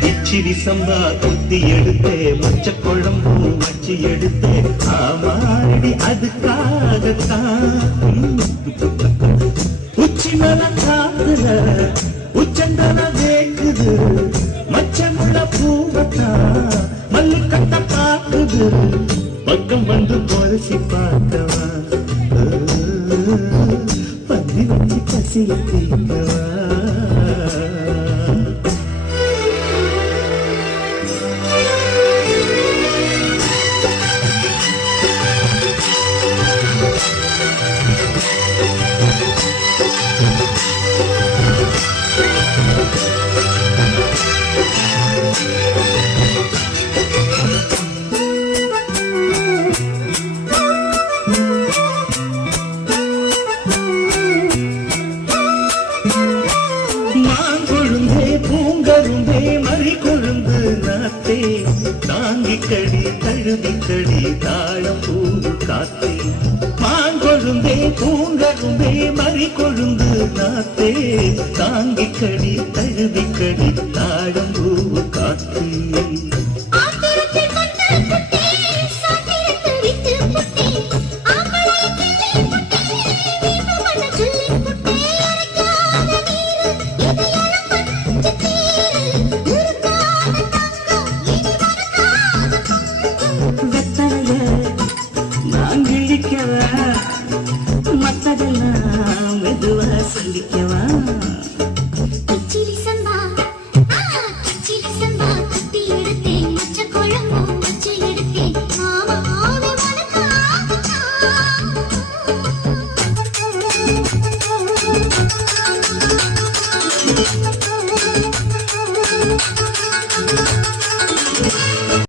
கிச்சிடி சம்பா குத்தி எடுத்தே மொச்ச குழம்பு வச்சு எடுத்தே ஆமாடி அதுக்காகத்தான் உச்சி மேல காதுல உச்சந்தன வேக்குது மச்சமுள்ள பூவத்தான் மல்லு கட்ட பாக்குது பக்கம் வந்து பொரிசி பார்க்கவா பந்தி வச்சு பசிய தீர்க்கவா தாங்கிக்கடி தழுவிக்கடி தாழம் பூவு காத்தே மாங்கொழுந்தே பூங்கரும்பே மறி கொழுந்து நாத்தே தாங்கிக்கடி தழுவிக்கடி தாழம் பூவு காத்தே மத்ததெல்லாம் மெதுவா சொல்லிக்கவா Thank you.